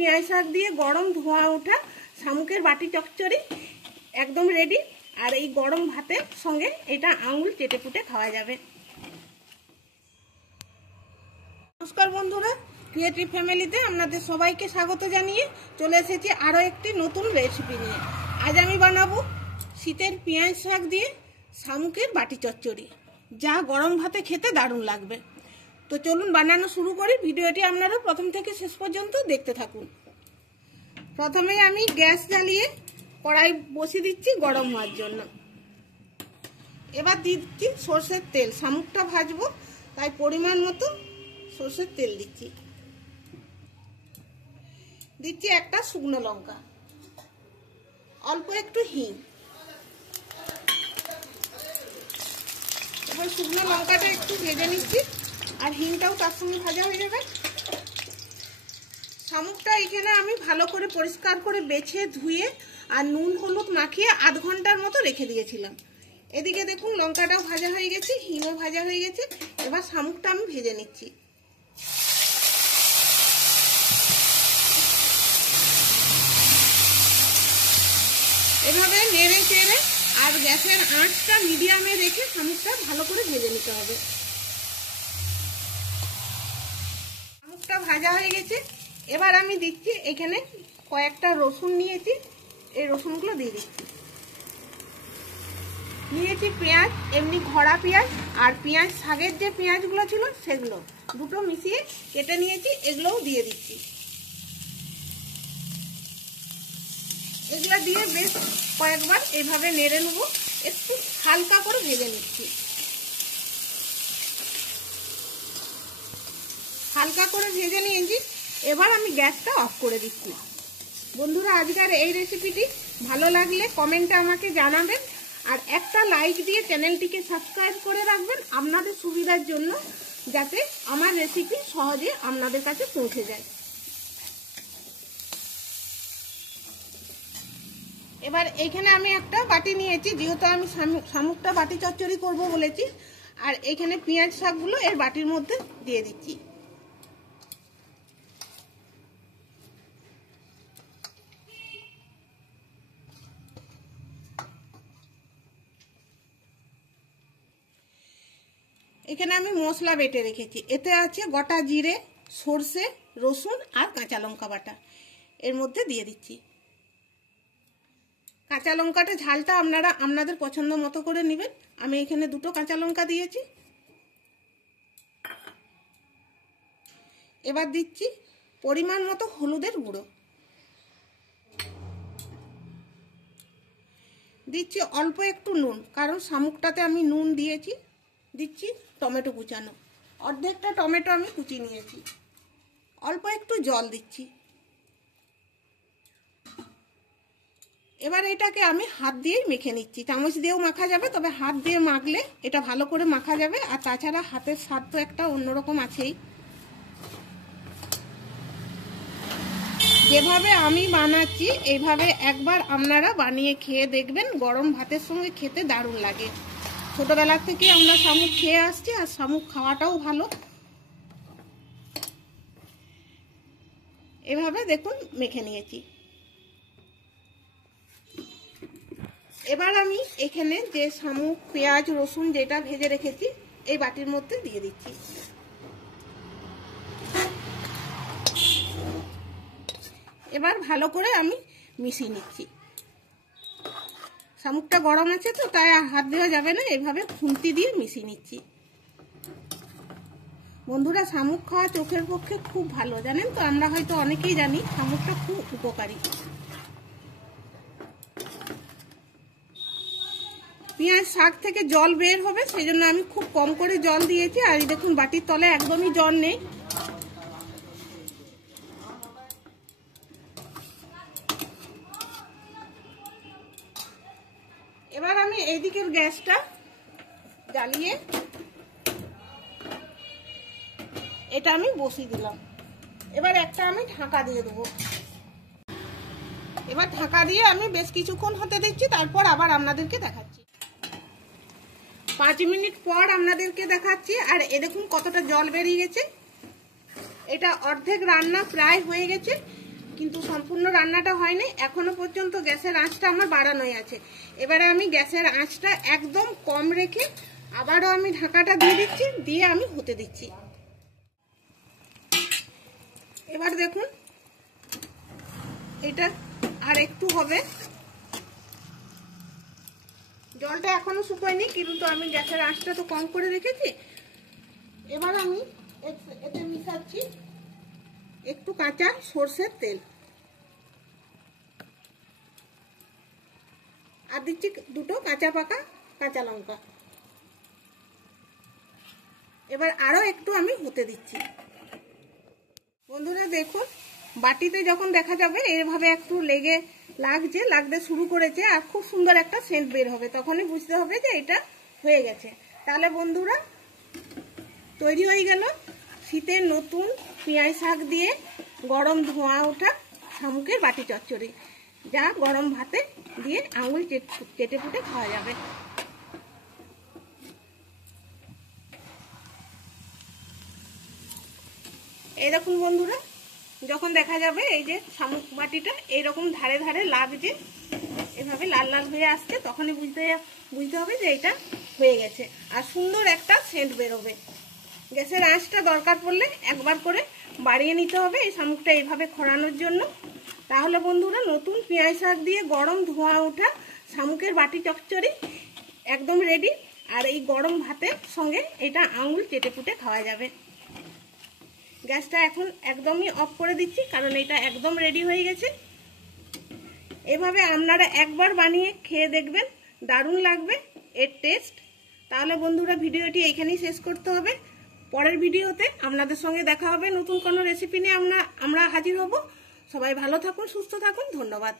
পেঁয়াজ শাক দিয়ে গরম ধোয়া ওঠা শামুকের বাটি চচ্চড়ি একদম রেডি। আর এই গরম ভাতের সঙ্গে এটা আঙুল চেটে পুটে খাওয়া যাবে। নমস্কার বন্ধুরা, ক্রিয়েটিভ ফ্যামিলিতে আপনাদের সবাইকে স্বাগত জানিয়ে চলে এসেছি আরও একটি নতুন রেসিপি নিয়ে। আজ আমি বানাবো শীতের পেঁয়াজ শাক দিয়ে শামুকের বাটি চচ্চড়ি, যা গরম ভাতে খেতে দারুণ লাগবে। তো চলুন বানানো শুরু করি। ভিডিওটি আপনারা প্রথম থেকে শেষ পর্যন্ত দেখতে থাকুন। প্রথমে আমি গ্যাস জ্বালিয়ে কড়াই বসিয়ে দিচ্ছি গরম হওয়ার জন্য। এবার দিচ্ছি সরষের তেল। শামুকটা ভাজবো তাই পরিমাণ মতো সরষের তেল দিচ্ছি। দিচ্ছি একটা শুকনো লঙ্কা, অল্প একটু হিং। এবার শুকনো লঙ্কাটা একটু ভেজে নিচ্ছি আর হিংটাও তার সঙ্গে ভাজা হয়ে যাবে। শামুকটা এখানে আমি ভালো করে পরিষ্কার করে বেছে ধুয়ে আর নুন হলুদ মাখিয়ে আধ ঘন্টার মতো রেখে দিয়েছিলাম। এদিকে দেখুন লঙ্কাটাও ভাজা হয়ে গেছে, হিংও ভাজা হয়ে গেছে। এবার শামুকটা আমি ভেজে নিচ্ছি। এভাবে নেড়ে চেড়ে আর গ্যাসের আঁচটা মিডিয়ামে রেখে শামুকটা ভালো করে ভেজে নিতে হবে। শামুকটা ভাজা হয়ে গেছে। এবার আমি দিচ্ছি এখানে কয়েকটা রসুন নিয়েছি, এই রসুনগুলো দিয়ে দিচ্ছি। নিয়েছি পেঁয়াজ, এমনি ঘোড়া পেঁয়াজ আর পেঁয়াজ শাকের যে পেঁয়াজগুলো ছিল সেগুলো দুটো মিশিয়ে কেটে নিয়েছি, এগুলোও দিয়ে দিচ্ছি। এগুলো দিয়ে বেশ কয়েকবার এইভাবে নেড়ে নেব, একটু হালকা করে ভেজে নিচ্ছি। হালকা করে ভেজে নিয়েছি। এবার আমি গ্যাসটা অফ করে দিচ্ছি। বন্ধুরা, আজকের এই রেসিপিটি ভালো লাগলে কমেন্টে আমাকে জানাবেন আর একটা লাইক দিয়ে চ্যানেলটিকে সাবস্ক্রাইব করে রাখবেন আপনাদের সুবিধার জন্য, যাতে আমার রেসিপি সহজে আপনাদের কাছে পৌঁছে যায়। এবার এইখানে আমি একটা বাটি নিয়েছি, যেহেতু আমি শামুকটা বাটি চচ্চড়ি করব বলেছি। আর এখানে পেঁয়াজ শাকগুলো এর বাটির মধ্যে দিয়ে দিচ্ছি। এখানে আমি মশলা বেটে রেখেছি। এতে আছে গোটা জিরে, সর্ষে, রসুন আর কাঁচা লঙ্কা বাটা, এর মধ্যে দিয়ে দিচ্ছি। কাঁচা লঙ্কাটা ঝালটা আপনারা আপনাদের পছন্দ মতো করে নেবেন। আমি এখানে দুটো কাঁচা লঙ্কা দিয়েছি। এবার দিচ্ছি পরিমাণ মতো হলুদের গুঁড়ো, দিচ্ছি অল্প একটু নুন, কারণ শামুকটাতে আমি নুন দিয়েছি। দিচ্ছি টমেটো কুচানো, অর্ধেকটা টমেটো আমি কুচি নিয়েছি। অল্প একটু জল দিচ্ছি। এবার এটাকে আমি হাত দিয়েই মেখে নিচ্ছি। চামচ দিয়েও মাখা যাবে, তবে হাত দিয়ে মাখলে এটা ভালো করে মাখা যাবে। আর তাছাড়া হাতের স্বাদ তো একটা অন্যরকম আছেই। যেভাবে আমি বানাচ্ছি এইভাবে একবার আপনারা বানিয়ে খেয়ে দেখবেন, গরম ভাতের সঙ্গে খেতে দারুণ লাগে। ছোটবেলা থেকে আমরা শামুক খেয়ে আসছি আর শামুক খাওয়াটাও ভালো। এভাবে দেখুন মেখে নিয়েছি। এবার আমি এখানে যে শামুক, পেঁয়াজ, রসুন যেটা ভেজে রেখেছি এই বাটির মধ্যে দিয়ে দিচ্ছি। এবার ভালো করে আমি মিশিয়ে নিচ্ছি। শামুকটা গরম আছে তো তাই হাত দেওয়া যাবে না, এভাবে খুন্তি দিয়ে মিশিয়ে নিচ্ছি। বন্ধুরা, শামুক খাওয়া চোখের পক্ষে খুব ভালো, জানেন তো? আমরা হয়তো অনেকেই জানি শামুকটা খুব উপকারী। পেঁয়াজ শাক থেকে জল বের হবে, সেই জন্য আমি খুব কম করে জল দিয়েছি। আর এই দেখুন বাটির তলে একদমই জল নেই। এবার আমি এইদিকের গ্যাসটা জ্বালিয়ে এটা আমি বসিয়ে দিলাম। এবার একটা আমি ঢাকা দিয়ে দেবো। এবার ঢাকা দিয়ে আমি বেশ কিছুক্ষণ হতে দিচ্ছি, তারপর আবার আপনাদেরকে দেখাচ্ছি। 5 মিনিট পর আপনাদেরকে দেখাচ্ছি। আর এ দেখুন কতটা জল বেরিয়ে গেছে। এটা অর্ধেক রান্না প্রায় হয়ে গেছে। কিন্তু সম্পূর্ণ রান্নাটা হয়নি, এখনো পর্যন্ত গ্যাসের আঁচটা আমার বাড়ানোই আছে। এবারে আমি গ্যাসের আঁচটা একদম কম রেখে আবারও আমি ঢাকাটা দিয়ে দিচ্ছি, দিয়ে আমি হতে দিচ্ছি। এবার দেখুন এটা আর একটু হবে, জলটা এখনো শুকোয়নি কিন্তু আমি গ্যাসের আঁচটা তো কম করে রেখেছি। এবার আমি এতে মিশাচ্ছি একটু কাঁচা সরষের তেল, আর দিচ্ছি দুটো কাঁচা পাকা কাঁচা লঙ্কা। এবার আরো একটু আমি হতে দিচ্ছি। বন্ধুরা দেখুন, বাটিতে যখন দেখা যাবে এভাবে একটু লাগতে শুরু করেছে আর খুব সুন্দর একটা সেন্ট বের হবে, তখনই বুঝতে হবে যে এটা হয়ে গেছে। তাহলে বন্ধুরা তৈরি হয়ে গেল শীতের নতুন পেঁয়াজ শাক দিয়ে গরম ধোঁয়া ওঠা শামুকের বাটি চচ্চড়ি, যা গরম ভাতে দিয়ে আঙুল চেটে পুটে খাওয়া যাবে। এই দেখুন বন্ধুরা, যখন দেখা যাবে এই যে শামুক বাটিটা এইরকম ধারে ধারে লাগছে, এভাবে লাল লাল হয়ে আসছে, তখনই বুঝতে হবে যে এটা হয়ে গেছে আর সুন্দর একটা সেন্ট বেরোবে। গ্যাসের আঁচটা দরকার পড়লে একবার করে বাড়িয়ে নিতে হবে এই শামুকটা এইভাবে খোঁড়ানোর জন্য। তাহলে বন্ধুরা নতুন পেঁয়াজ শাক দিয়ে গরম ধোঁয়া ওঠা শামুকের বাটি চচ্চড়ি একদম রেডি, আর এই গরম ভাতের সঙ্গে এটা আঙুল চেটে পুটে খাওয়া যাবে। গ্যাসটা এখন একদমই অফ করে দিচ্ছি, কারণ এটা একদম রেডি হয়ে গেছে। এভাবে আপনারা একবার বানিয়ে খেয়ে দেখবেন, দারুণ লাগবে এর টেস্ট। তাহলে বন্ধুরা ভিডিওটি এইখানেই শেষ করতে হবে। পরের ভিডিওতে আপনাদের সঙ্গে দেখা হবে, নতুন কোনো রেসিপি নিয়ে আমরা হাজির হব। সবাই ভালো থাকুন, সুস্থ থাকুন, ধন্যবাদ।